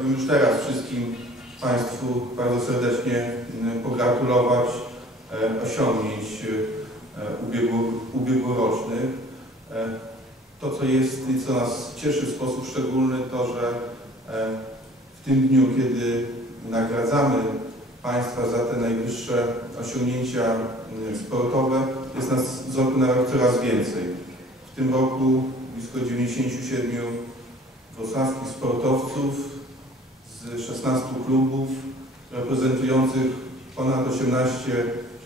chciałbym już teraz wszystkim Państwu bardzo serdecznie m, pogratulować e, osiągnięć e, ubiegło- ubiegłorocznych. E, To, co jest i co nas cieszy w sposób szczególny, to, że w tym dniu, kiedy nagradzamy Państwa za te najwyższe osiągnięcia m, sportowe, jest nas z roku na rok coraz więcej. W tym roku blisko 97 wrocławskich sportowców z 16 klubów reprezentujących ponad 18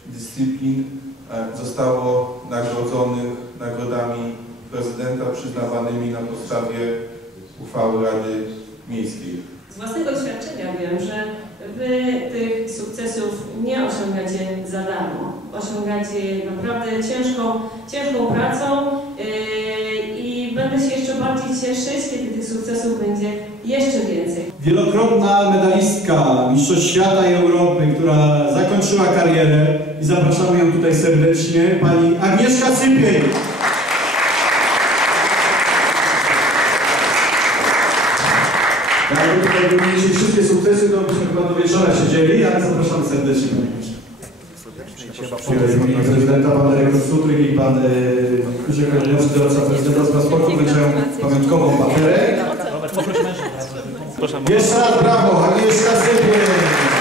dyscyplin e, zostało nagrodzonych nagrodami prezydenta przyznawanymi na podstawie uchwały Rady Miejskiej. Z własnego doświadczenia wiem, że Wy tych sukcesów nie osiągacie za darmo. Osiągacie je naprawdę ciężką, ciężką pracą się jeszcze bardziej cieszyć, kiedy tych sukcesów będzie jeszcze więcej. Wielokrotna medalistka Mistrzostw Świata i Europy, która zakończyła karierę i zapraszamy ją tutaj serdecznie, pani Agnieszka Cypiej. Jakby tutaj wymienić wszystkie sukcesy, to byśmy chyba do wieczora siedzieli, ale zapraszamy serdecznie pani Agnieszka. Prezydenta, pan dyrektor Sutryk i pan y, urzędujący doradca prezydenta z transportu wręczają pamiątkową papierę. Jeszcze raz brawo, Agnieszka Sypień.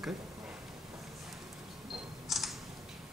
Okay.